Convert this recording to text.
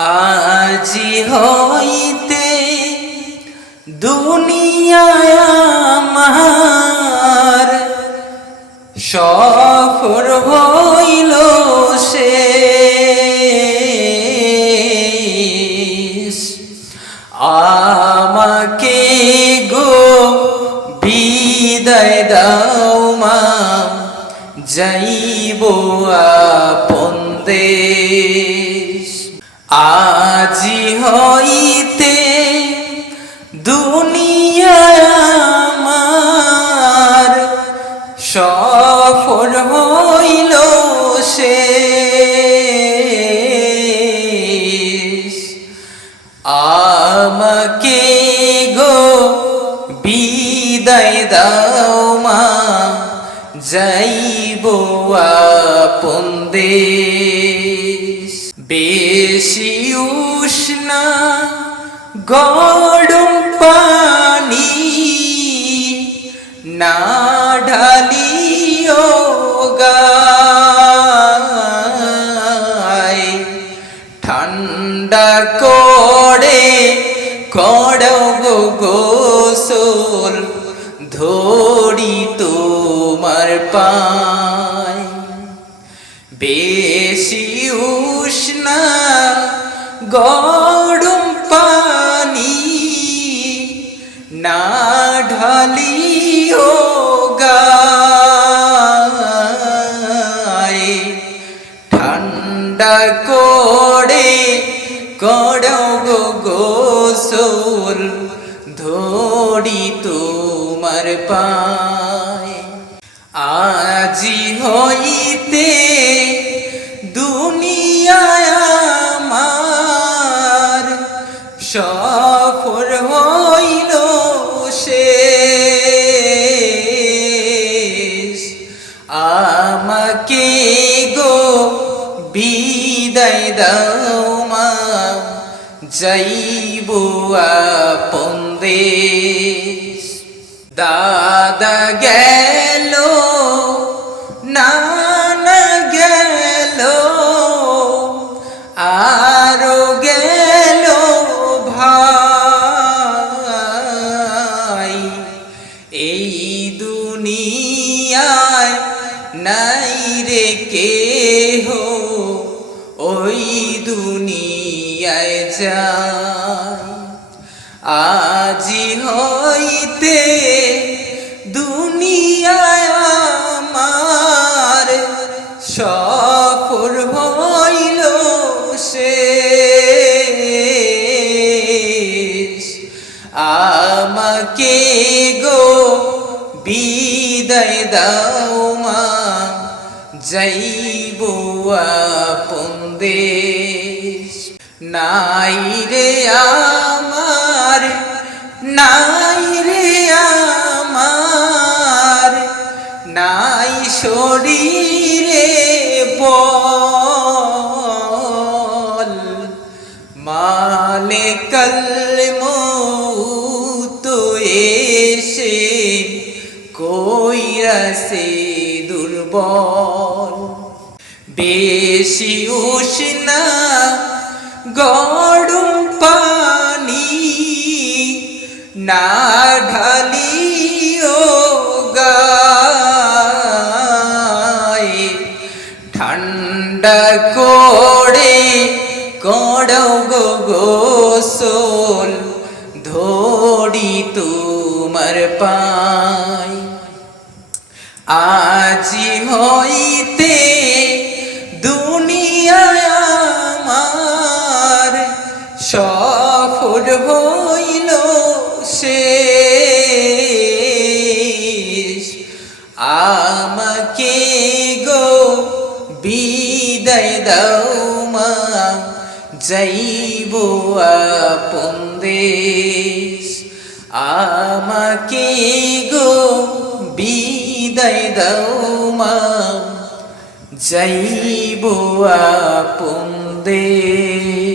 আজি হইতে দুনিয়ায় আমার সফর হইল শেষ। আমাকে গো বিদায় দাও মা, যাইব আপন দেশ। আজি হইতে দুনিয়ায় আমার সফর হইল শেষ। আমাকে গো বিদায় দাও মা, যাইব আপন দেশ। বেশি উষ্ণা গরম পানি না ঢালিও গায়, ঠান্ডা করে করো গো গোসল, ধরি তোমার পায়। বেশি উষ্ণা গরম পানি না ঢালিও গায়, ঠান্ডা করে করো গো গোসল, ধরি তোমার পায়। আজি হইতে দুনিয়ায় আমার সফর হইল শেষ। আমাকে গো বিদায় দাও মা, যাইব আপন দেশ। দাদা গেল নানা গেল, আরো গেল ভাই। এই দুনিয়ায় নাই রে কেহ, ওই দুনিয়ায় যায়। আজি হইতে দুনিয়ায় আমার সফর হইল শেষ। আমাকে গো বিদায় দাও মা, যাইব আপন দেশ। নাই রে আমার, নাই রে আমার, নাই শরীরে বল, মালিকাল মউত এসে কইরাছে দুর্বল। বেশি উষ্ণা গরম পানি না ঢালিও গায়, ঠান্ডা করে করো গো গোসল, ধরি তোমার পায়। আজি হইতে দুনিয়ায় আমার সফর হইল শেষ। আমাকে গো বিদায় দাও মা, যাইব আপন দেশ। আমাকে গো বিদায় দাও মা, যাইব আপন দেশ।